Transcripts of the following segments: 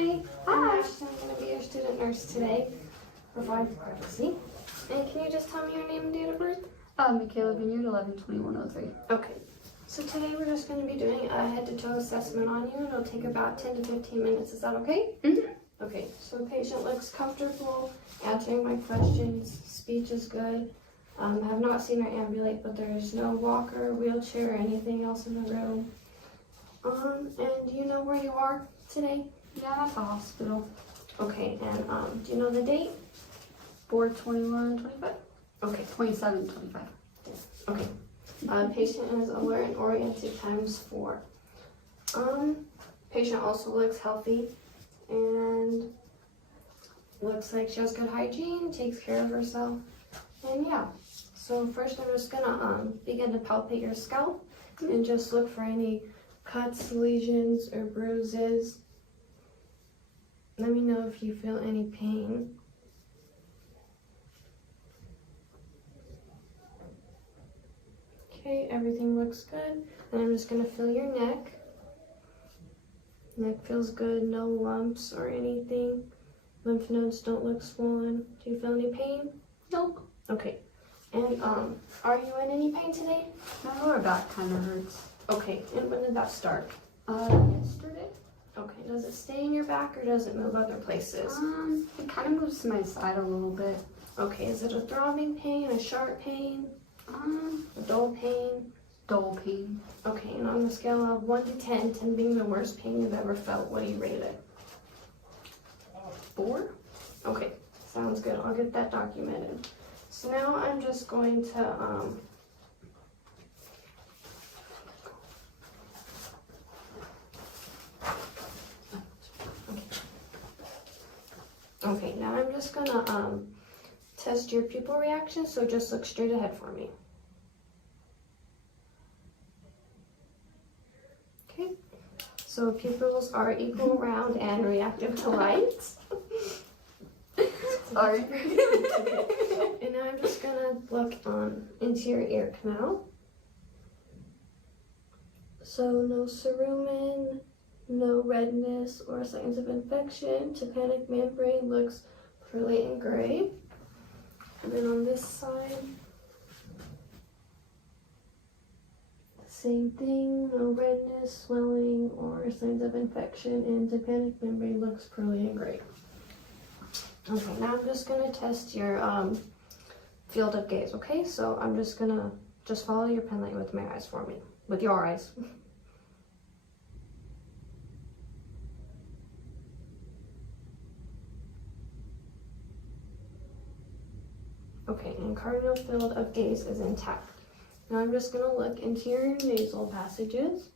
Hi. I'm Ashton. I'm going to be your student nurse today. Provide privacy. And can you just tell me your name and date of birth? Michaela Vineyard, 11/21/03. Okay. So today we're just going to be doing a head-to-toe assessment on you, and it'll take about 10 to 15 minutes. Is that okay? Mm-hmm. Okay. So the patient looks comfortable answering my questions. Speech is good. Have not seen her ambulate, but there's no walker, wheelchair, or anything else in the room. And do you know where you are today? Yeah, at the hospital. Okay, and do you know the date? 4/21/25. Okay, 27/25. okay. Patient is alert and oriented ×4. Patient also looks healthy and looks like she has good hygiene, takes care of herself, and yeah. So first I'm just gonna begin to palpate your scalp and just look for any cuts, lesions, or bruises. Let me know if you feel any pain. Okay, everything looks good. And I'm just gonna feel your neck. Neck feels good, no lumps or anything. Lymph nodes don't look swollen. Do you feel any pain? No. Okay. And are you in any pain today? My lower back kind of hurts. Okay, and when did that start? Yesterday. Okay, does it stay in your back or does it move other places? It kind of moves to my side a little bit. Okay, is it a throbbing pain, a sharp pain, a dull pain? Dull pain. Okay, and on the scale of 1 to 10, 10 being the worst pain you've ever felt, what do you rate it? 4. Okay, sounds good. I'll get that documented. So now I'm just going to Okay, now I'm just gonna test your pupil reaction, so just look straight ahead for me. Okay, so pupils are equal, round, and reactive to light. Sorry. And now I'm just gonna look into your ear canal. So no cerumen, no redness or signs of infection. Tympanic membrane looks pearly and gray. And then on this side, same thing, no redness, swelling, or signs of infection, and tympanic membrane looks pearly and gray. Okay, now I'm just gonna test your field of gaze, okay? So I'm just gonna follow your pen light with my eyes for me, with your eyes. Okay, and cardinal field of gaze is intact. Now I'm just gonna look into your nasal passages.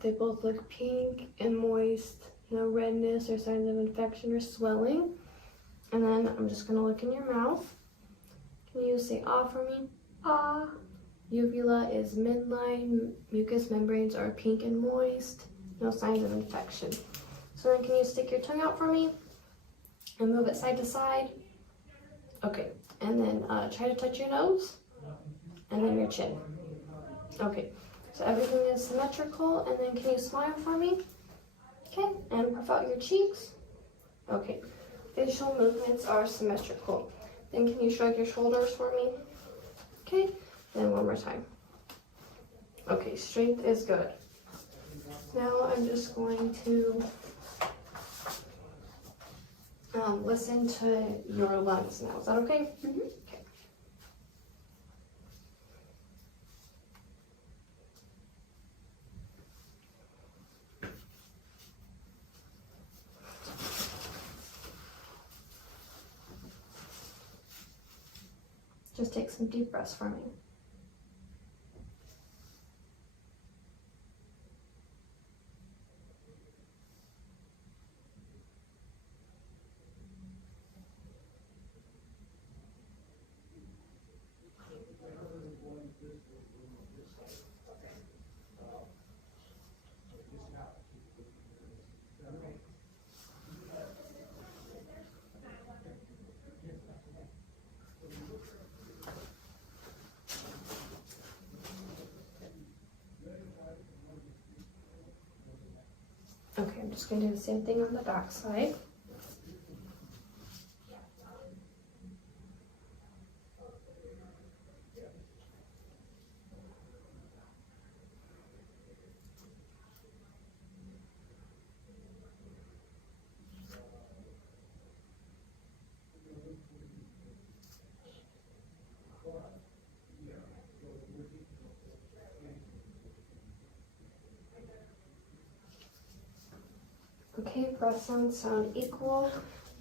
They both look pink and moist, no redness or signs of infection or swelling. And then I'm just gonna look in your mouth. Can you say ah for me? Ah. Uvula is midline, mucous membranes are pink and moist, no signs of infection. So then can you stick your tongue out for me and move it side to side? Okay, and then try to touch your nose and then your chin. Okay, so everything is symmetrical, and then can you smile for me? Okay, and puff out your cheeks. Okay, facial movements are symmetrical. Then can you shrug your shoulders for me? Okay, then one more time. Okay, strength is good. Now I'm just going to listen to your lungs now. Is that okay? Mm-hmm. Okay. Just take some deep breaths for me. Okay, just gonna do the same thing on the back side. Okay, breath sounds sound equal,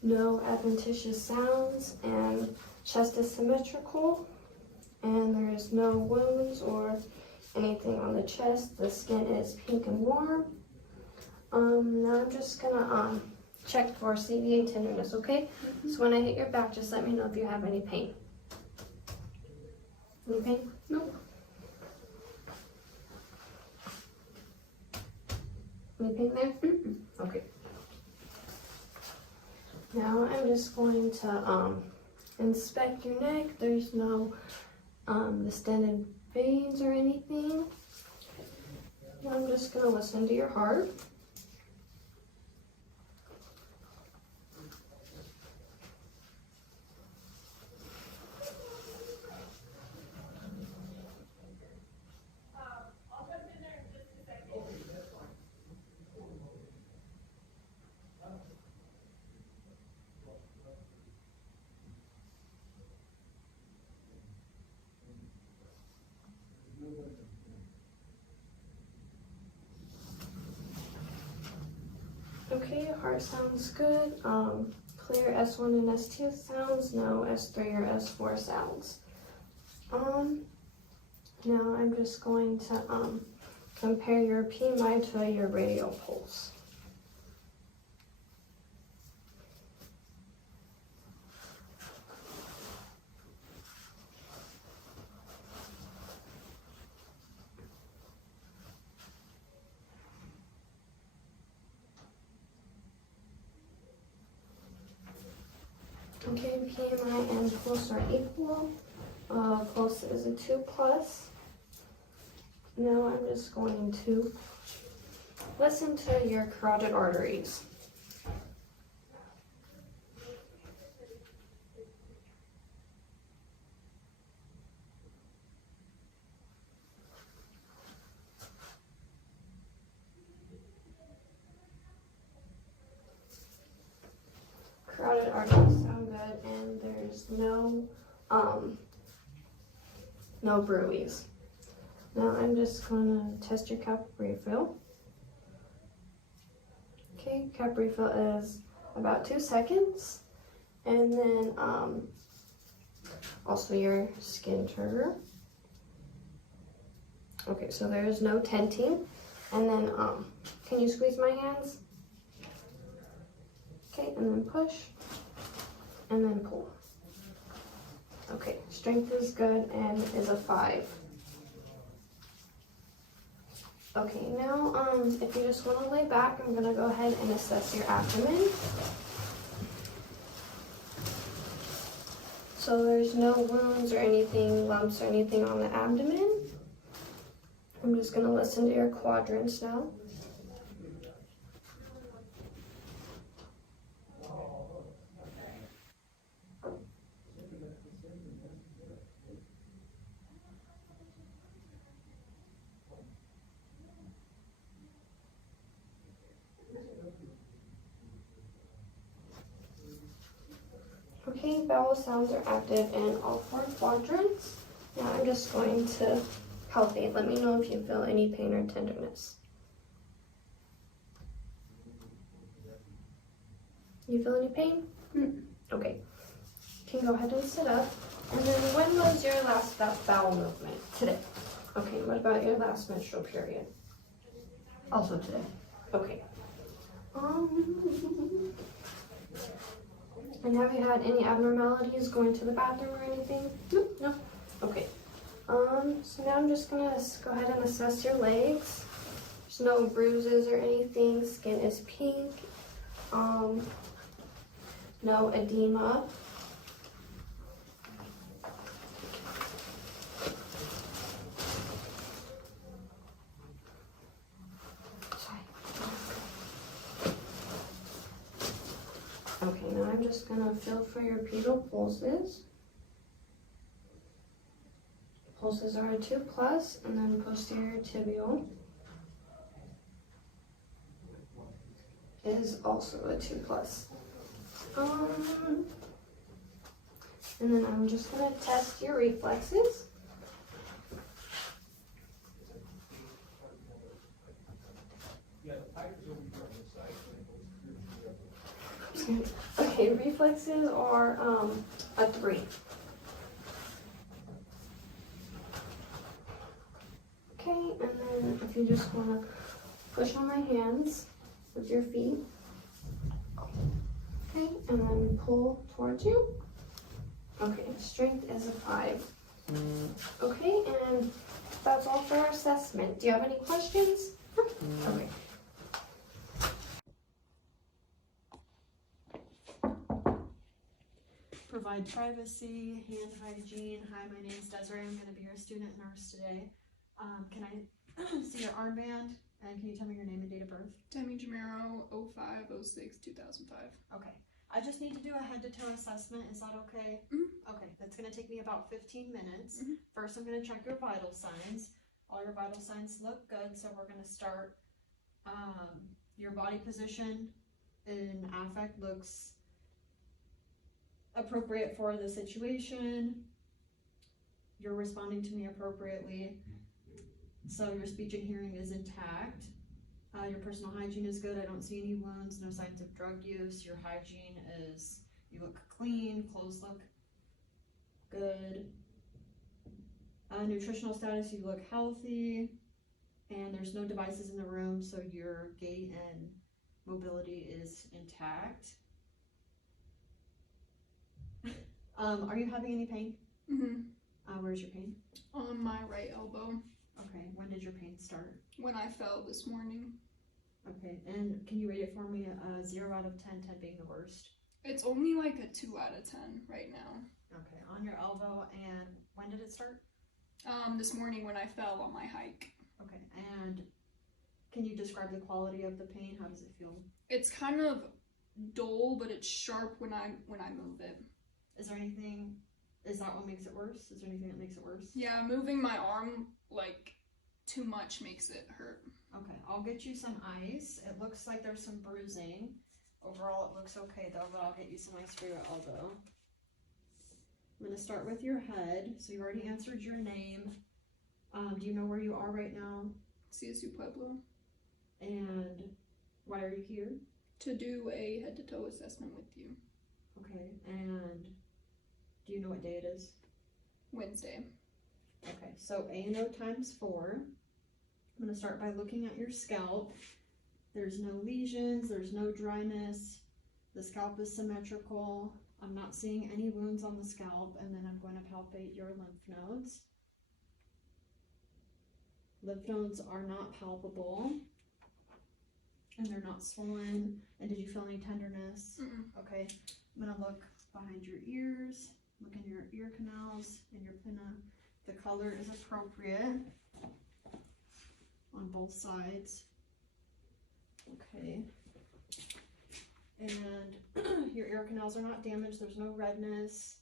no adventitious sounds, and chest is symmetrical, and there's no wounds or anything on the chest. The skin is pink and warm. Now I'm just gonna check for CVA tenderness, okay? So when I hit your back, just let me know if you have any pain. Any pain? Nope. Any pain there? Okay. Now I'm just going to inspect your neck. There's no distended veins or anything. Now I'm just going to listen to your heart. Okay, your heart sounds good. Clear S1 and S2 sounds, no S3 or S4 sounds. Now I'm just going to compare your PMI to your radial pulse. Okay, PMI and pulse are equal. Pulse is a 2+. Now I'm just going to listen to your carotid arteries. Carotid arteries sound good, and there's no bruise. Now I'm just gonna test your capillary fill. Okay, capillary fill is about 2 seconds, and then also your skin turgor. Okay, so there's no tenting, and then can you squeeze my hands? Okay, and then push, and then pull. Okay, strength is good and is a 5. Okay, now if you just want to lay back, I'm going to go ahead and assess your abdomen. So there's no wounds or anything, lumps or anything on the abdomen. I'm just going to listen to your quadrants now. Okay, bowel sounds are active in all 4 quadrants. Now I'm just going to palpate. Let me know if you feel any pain or tenderness. You feel any pain? Okay. You can go ahead and sit up. And then when was your last bowel movement? Today. Okay, what about your last menstrual period? Also today. Okay. And have you had any abnormalities going to the bathroom or anything? Nope. No? Okay. So now I'm just gonna go ahead and assess your legs. There's no bruises or anything. Skin is pink. No edema. just gonna feel for your pedal pulses. Pulses are a 2+, and then posterior tibial is also a 2+. And then I'm just gonna test your reflexes. Okay, reflexes are a 3. Okay, and then if you just want to push on my hands with your feet. Okay, and then pull towards you. Okay, strength is a 5. Okay, and that's all for our assessment. Do you have any questions? Okay. Provide privacy, hand hygiene. Hi, my name is Desiree. I'm going to be your student nurse today. Can I see your armband? And can you tell me your name and date of birth? Demi Jamero, 05/06/2005. Okay. I just need to do a head-to-toe assessment. Is that okay? Mm-hmm. Okay. That's going to take me about 15 minutes. Mm-hmm. First, I'm going to check your vital signs. All your vital signs look good, so we're going to start. Your body position in affect looks appropriate for the situation. You're responding to me appropriately. So your speech and hearing is intact. Your personal hygiene is good. I don't see any wounds, no signs of drug use. Your hygiene is, you look clean, clothes look good. Nutritional status, you look healthy. And there's no devices in the room, so your gait and mobility is intact. Are you having any pain? Mm-hmm. Where's your pain? On my right elbow. Okay, when did your pain start? When I fell this morning. Okay, and can you rate it for me? 0 out of 10, 10 being the worst. It's only like a 2 out of 10 right now. Okay, on your elbow, and when did it start? This morning when I fell on my hike. Okay, and can you describe the quality of the pain? How does it feel? It's kind of dull, but it's sharp when I move it. Is there anything, is that what makes it worse? Is there anything that makes it worse? Yeah, moving my arm like too much makes it hurt. Okay, I'll get you some ice. It looks like there's some bruising. Overall, it looks okay though, but I'll get you some ice for your elbow. I'm gonna start with your head. So you already answered your name. Do you know where you are right now? CSU Pueblo. And why are you here? To do a head-to-toe assessment with you. Okay, and do you know what day it is? Wednesday. Okay, so A&O times 4. I'm gonna start by looking at your scalp. There's no lesions, there's no dryness. The scalp is symmetrical. I'm not seeing any wounds on the scalp, and then I'm going to palpate your lymph nodes. Lymph nodes are not palpable, and they're not swollen. And did you feel any tenderness? Mm-mm. Okay, I'm gonna look behind your ears, look in your ear canals and your pinna. The color is appropriate on both sides. Okay. And your ear canals are not damaged, there's no redness.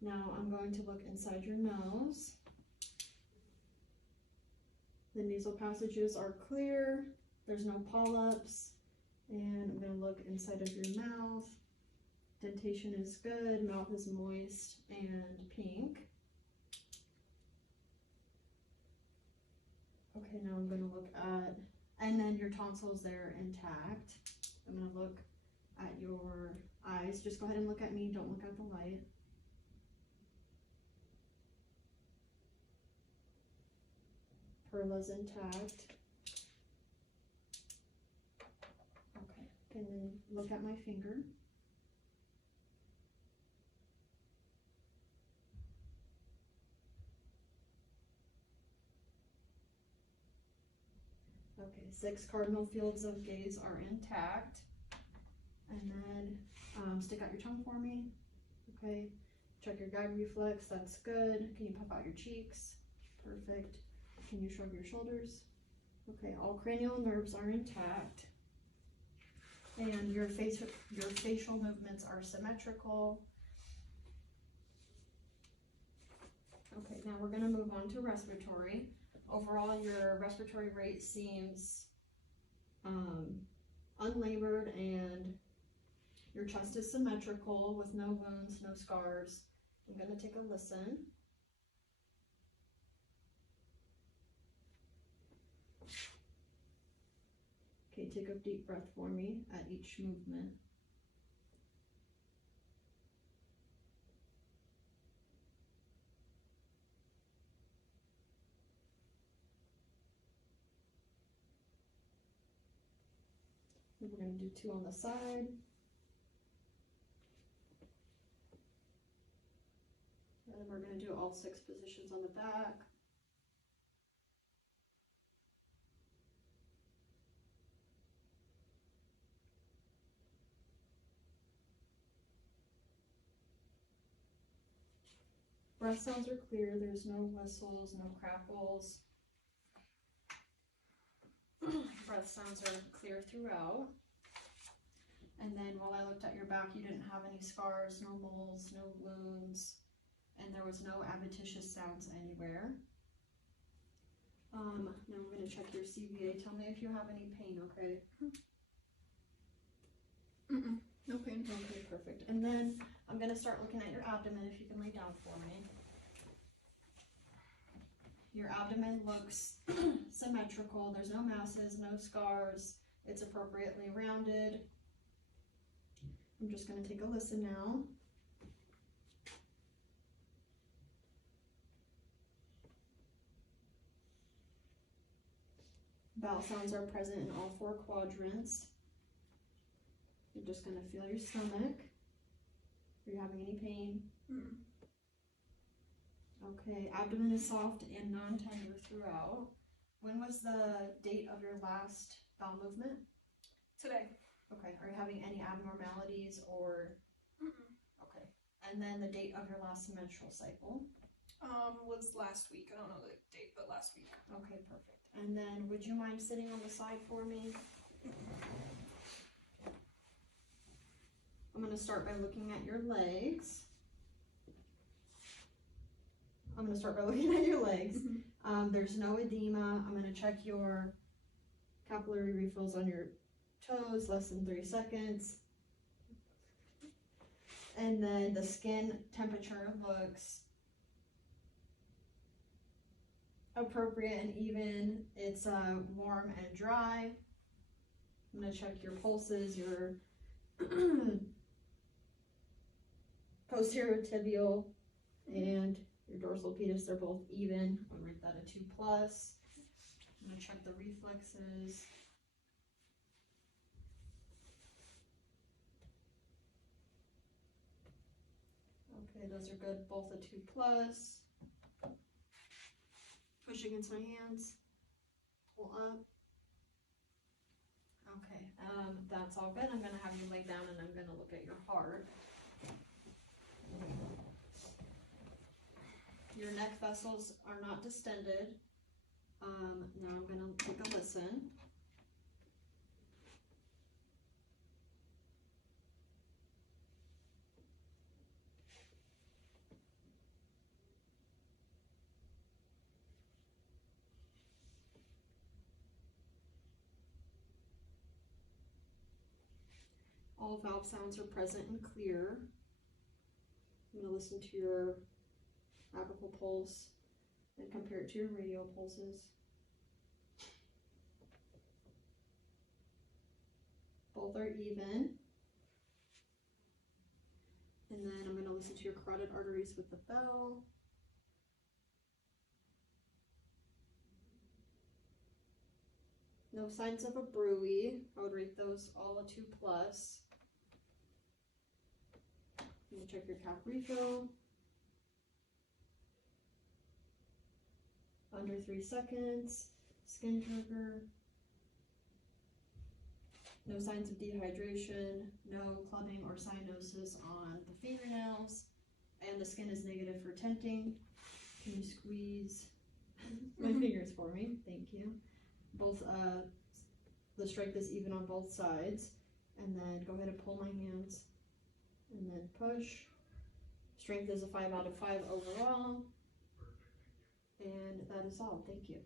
Now I'm going to look inside your nose. The nasal passages are clear, there's no polyps. And I'm going to look inside of your mouth. Dentation is good, mouth is moist and pink. Okay, now I'm going to look at, and then your tonsils there intact. I'm going to look at your eyes. Just go ahead and look at me, don't look at the light. Perla's intact. Okay, and then look at my finger. Okay, 6 cardinal fields of gaze are intact. And then stick out your tongue for me. Okay, check your gag reflex, that's good. Can you puff out your cheeks? Perfect. Can you shrug your shoulders? Okay, all cranial nerves are intact. And your facial movements are symmetrical. Okay, now we're gonna move on to respiratory. Overall, your respiratory rate seems unlabored, and your chest is symmetrical with no wounds, no scars. I'm gonna take a listen. Okay, take a deep breath for me at each movement. We're gonna do 2 on the side. And then we're gonna do all 6 positions on the back. Breath sounds are clear, there's no whistles, no crackles. Breath sounds are clear throughout. And then while I looked at your back, you didn't have any scars, no moles, no wounds, and there was no adventitious sounds anywhere. Now I'm gonna check your CVA. Tell me if you have any pain, okay? No pain. Okay, perfect. And then I'm gonna start looking at your abdomen, if you can lay down for me. Your abdomen looks symmetrical. There's no masses, no scars. It's appropriately rounded. I'm just gonna take a listen now. Bowel sounds are present in all 4 quadrants. You're just gonna feel your stomach. Are you having any pain? Okay, abdomen is soft and non-tender throughout. When was the date of your last bowel movement? Today. Okay, are you having any abnormalities or? Okay, and then the date of your last menstrual cycle? Was last week. I don't know the date, but last week. Okay, perfect. And then would you mind sitting on the side for me? I'm gonna start by looking at your legs. There's no edema. I'm gonna check your capillary refills on your toes, less than 3 seconds. And then the skin temperature looks appropriate and even. It's warm and dry. I'm gonna check your pulses, your posterior tibial and your dorsal pedis. They're both even. I'll rate that a 2+. I'm gonna check the reflexes. Okay, those are good, both a 2+. Push against my hands, pull up. Okay, that's all good. I'm gonna have you lay down and I'm gonna look at your heart. Your neck vessels are not distended. Now I'm gonna take a listen. All valve sounds are present and clear. I'm gonna listen to your apical pulse and compare it to your radial pulses. Both are even. And then I'm gonna listen to your carotid arteries with the bell. No signs of a bruit. I would rate those all a 2+. I'm gonna check your cap refill. Under 3 seconds. Skin turgor. No signs of dehydration. No clubbing or cyanosis on the fingernails. And the skin is negative for tenting. Can you squeeze my fingers for me? Thank you. Both, the stripe is even on both sides. And then go ahead and pull my hands. And then push. Strength is a 5 out of 5 overall. And that is all. Thank you.